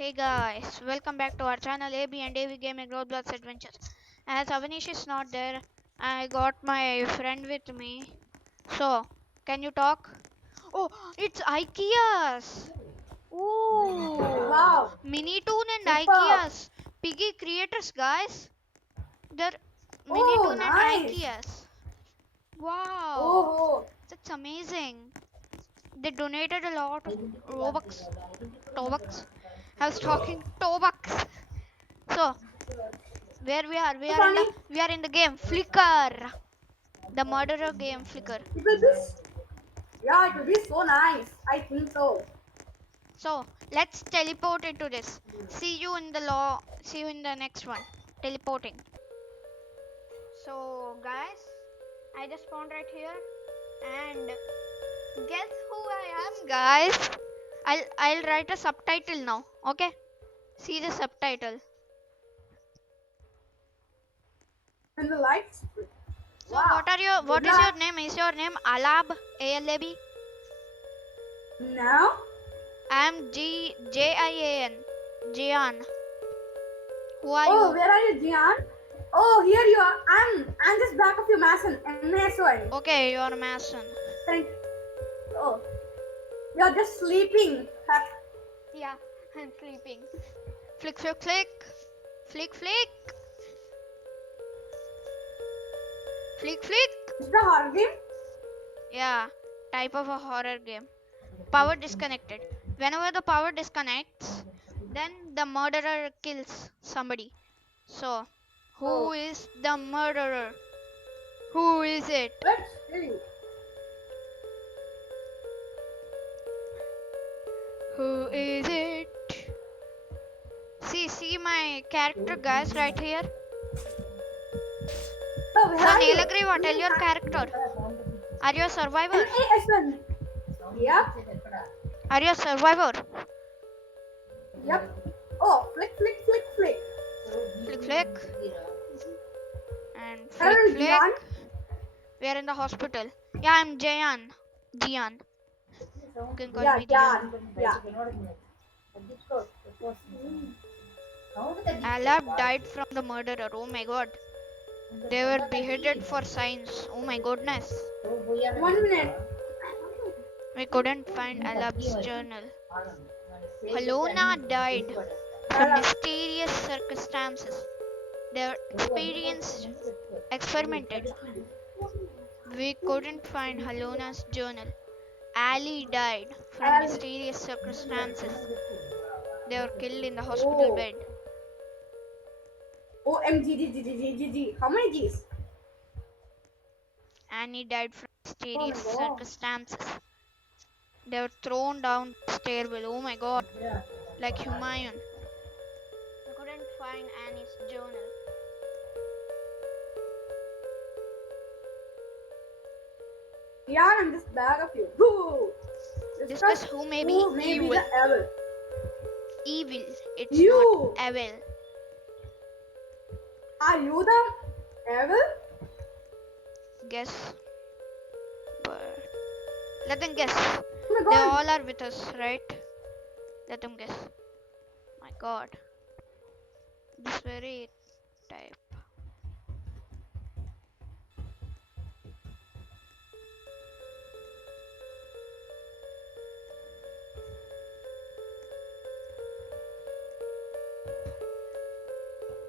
Hey guys, welcome back to our channel AB and AV Gaming Roblox Adventures. As Avanish is not there, I got my friend with me. So, can you talk? Oh, it's IKEA's. Ooh, Wow, Minitoon and superb. IKEA's. Piggy creators, guys. They're Oh, Minitoon and nice. IKEA's. Wow, Oh, that's amazing. They donated a lot of Robux, Tobux. I was talking Tobux. So, where we are? We so are in the funny. we are in the game Flicker, the murderer game Flicker. It will be, yeah, it will be so nice. I think so. So let's teleport into this. See you in the law. See you in the next one. Teleporting. So guys, I just spawned right here, and guess who I am, guys? I'll write a subtitle now. Okay. See the subtitle. And the lights. So Wow, what good is your luck. name? Is your name Alab? ALAB? Now, I am Jian. Jian. Who are oh, you? where are you, Gian? Oh, here you are. I'm just back of your Mason. MSON. Okay, you're a Mason. Thank. Oh, you're just sleeping. Yeah, I'm sleeping. Flick, flick, flick. Flick, flick. Flick, flick. Is the horror game? Yeah, type of a horror game. Power disconnected. Whenever the power disconnects, then the murderer kills somebody. So, who Oh, is the murderer? Who is it? let's see. Who is it? See my character, guys, right here. So, where So, are you? Nilagriva, tell your character. Are you a survivor? MASN. Yep. Are you a survivor? Yep. Oh, flick, flick, flick, flick. Flick, flick. And flick, Hello, flick. Gian. We are in the hospital. Yeah, I'm Jayan. Jian. You can call Yeah, me Jian. Gian. Yeah. Alab died from the murderer. Oh my god. They were beheaded for science. Oh my goodness. 1 minute. We couldn't find Alab's journal. Halona died from mysterious circumstances. They were experimented. We couldn't find Halona's journal. Ali died from And mysterious circumstances. They were killed in the hospital oh, bed. OMG. How many G's? Annie died from Oh mysterious my god. circumstances. They were thrown down the stairwell. Oh my god, like Humayun. We couldn't find Annie's journal. Yeah, I'm just back of you. Who? Discuss who may be who may be evil. the evil. Evil, it's You. not evil. Are you the evil? Guess. But let them guess. Oh my They god. all are with us, right? Let them guess. My god. This very type.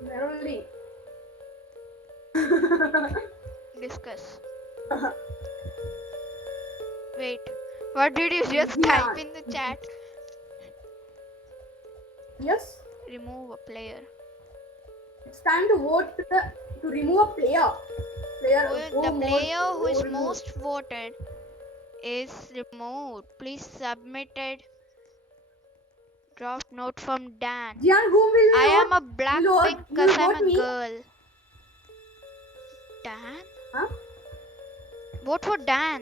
Verily. Discuss. Wait. What did you just Yeah. type in the chat? Yes. Remove a player. It's time to vote to remove a player. The player who is most voted is removed. Please submitted. Drop note from Dan. Gian, whom will I you am vote? a Blackpink You because will I'm vote a me? girl. Dan? Huh? Vote for Dan.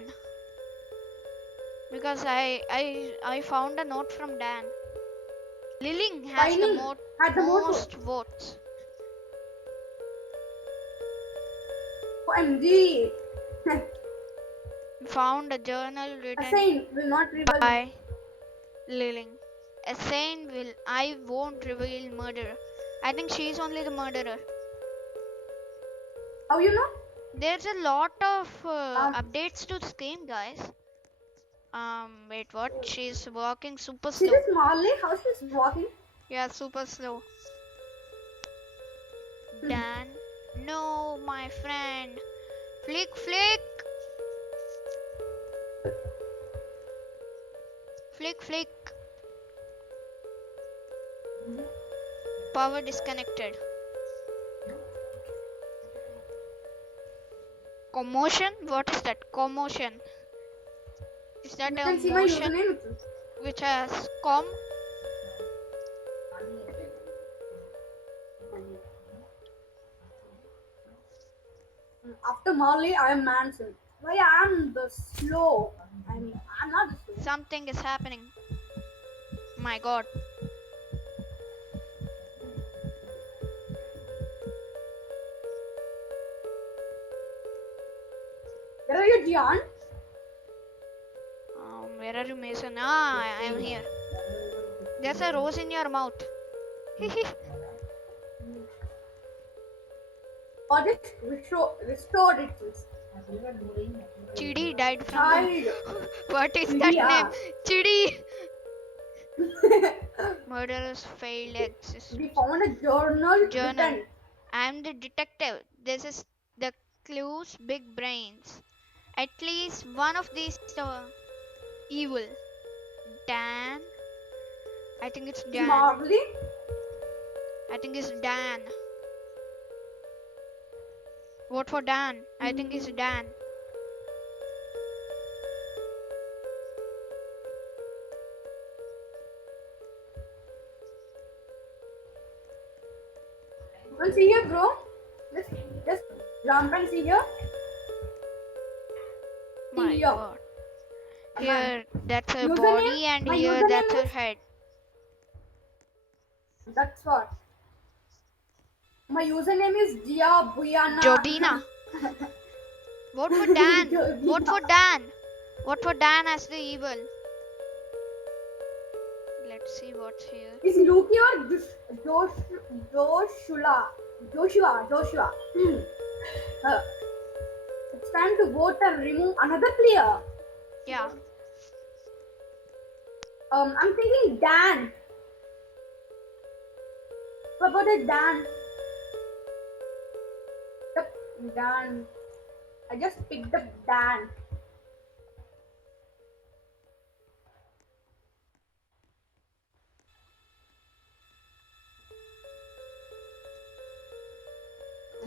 Because I found a note from Dan. Liling has the Fining had the most most votes. OMG. Found a journal written Assign will not reveal. by Liling. Assane will. I won't reveal murderer. I think she's only the murderer. How you know? There's a lot of Um, updates to this game, guys. Wait, what? She's walking super see slow. this Marley? How she's walking? Yeah, super slow. Dan, no, my friend. Flick, flick. Flick, flick. Power disconnected. Commotion? What is that? Commotion. Is that You a can see my motion username. which has com? After Marley, I am Manson. Why I am the slow? I mean, I'm not the slow. Something is happening. My god. Where are you, Gian? Where are you, Mason? Ah, I am here. There's a rose in your mouth. Or just restored it. Chidi died from Child. What is Chidi, that yeah. name? Chidi! Murderers failed exist. We found a journal. Journal. written. I am the detective. This is the clues, big brains. At least one of these evil. Dan. I think it's Dan. Marley. I think it's Dan. Vote for Dan. I think it's Dan. Well, see here, bro. Just jump and see here. My Here. god. Here, that's her Username? body, and My here, username that's her is- head. That's what. My username is Gia Buyana. Jobina. Vote for Dan. Jobina. Vote for Dan. Vote for Dan as the evil. Let's see what's here. Is Luki or Joshua? It's time to vote and remove another player. Yeah. I'm thinking Dan. What about it, Dan? Yep, Dan. I just picked up Dan.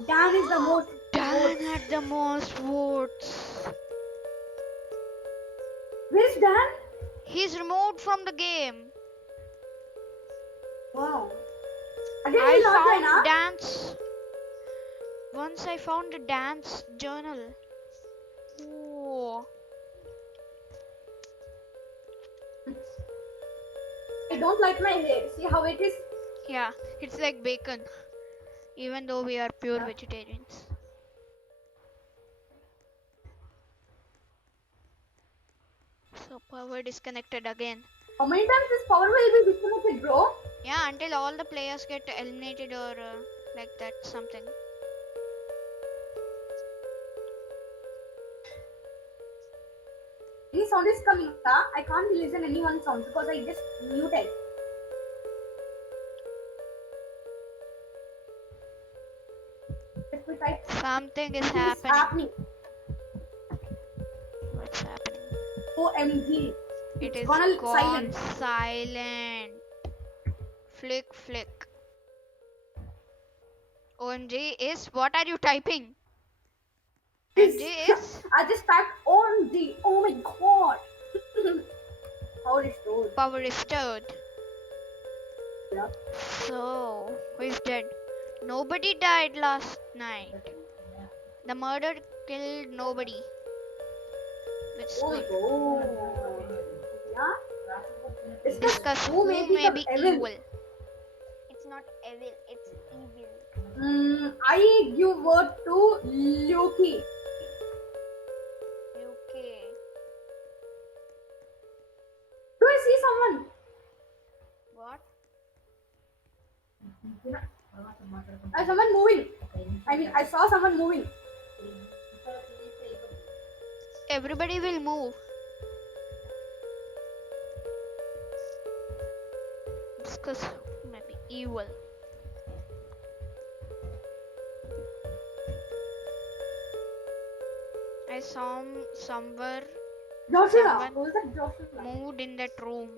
Dan is the most. Dan had the most votes. Where's Dan? He's removed from the game. Wow. Again, I he's not found there, Dan's. Once I found a dance journal. Oh. I don't like my hair. See how it is? Yeah, it's like bacon. Even though we are pure Yeah. vegetarians. So power disconnected again. How many times this power will be disconnected, bro? Yeah, until all the players get eliminated or like that something. Any sound is coming, huh? I can't listen anyone's sound because I just muted. Let me type. Something is This is happening. happening. What's happening? OMG. It is gone gone silent. silent. Flick flick. OMG is, what are you typing? OMG is I just typed OMG. Oh my god. How restored. power restored. Yeah. So who is dead? Nobody died last night. The murder killed nobody. Which is Oh my good. god. Yeah. Discuss who may be evil. evil. It's not evil, it's evil. I give word to Luki. Okay. Do I see someone? Someone moving. I mean, I saw someone moving. Everybody will move. Discuss maybe evil. I saw somewhere Joshua. someone Who is that Joshua? moved in that room.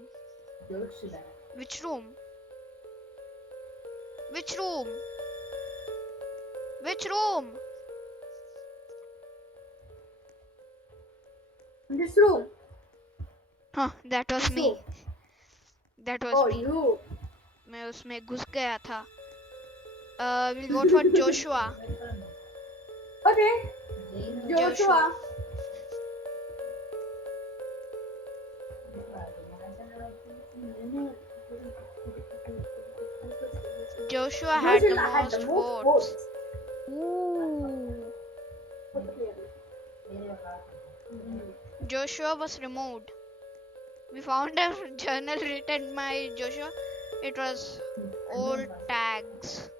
Which room? Which room? Which room? In this room. Huh, that was This me. room. That was Oh, me. you. मैं उसमें घुस गया था. We'll vote for Joshua. Okay. Joshua. Joshua had the Joshua had most the most votes. votes. Ooh. Joshua was removed. We found a journal written by Joshua. It was all tags.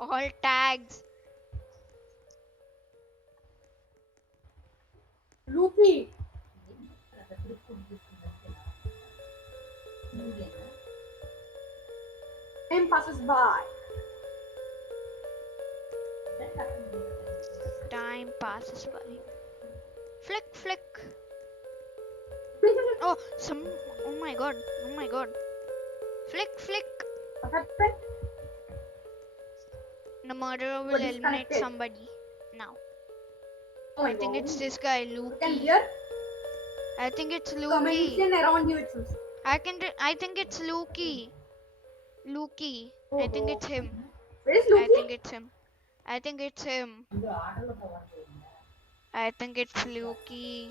All tags. Luffy. Time passes by. Time passes by. Flick, flick. Oh, oh my god. Oh my god. Flick, flick. What happened? The murderer will What eliminate disconnected? somebody now. Oh my I think god. it's this guy, You can Luki. hear? I think it's Luki. Communication around you it seems. I think it's Luki. Luki. I think Oh. it's him. Where is I Luffy? think it's him. I think it's him. I think it's Luki.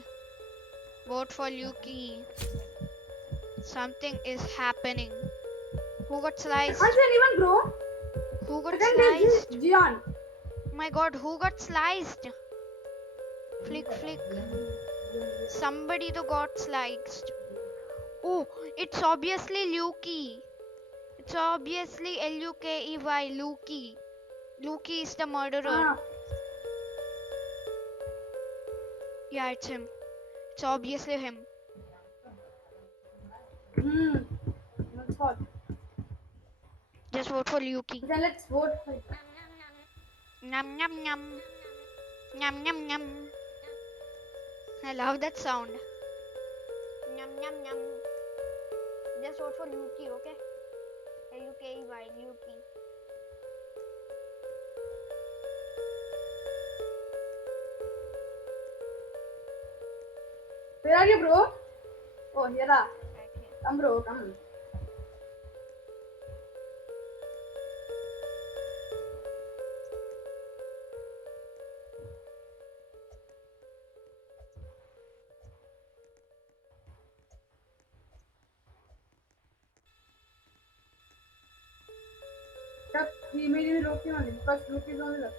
Vote for Luki. Something is happening. Who got I sliced? can't see anyone, bro. Who got Second is sliced? Jian. Oh my god, who got sliced? Flick, flick. Somebody though got sliced. Oh, it's obviously Luki. It's obviously Lukey, Luki. Luki is the murderer. Ah, Yeah, it's him. It's obviously him. that's what. Just vote for Luki. Then let's vote for it. Yum yum yum. Yum yum yum. I love that sound. Yum yum yum. Just vote for Luki, okay? Lukey, Luki. Where are you, bro? Oh, here are. Right here. Come, bro, come. Chuck, he made me Loki only because Loki is only left.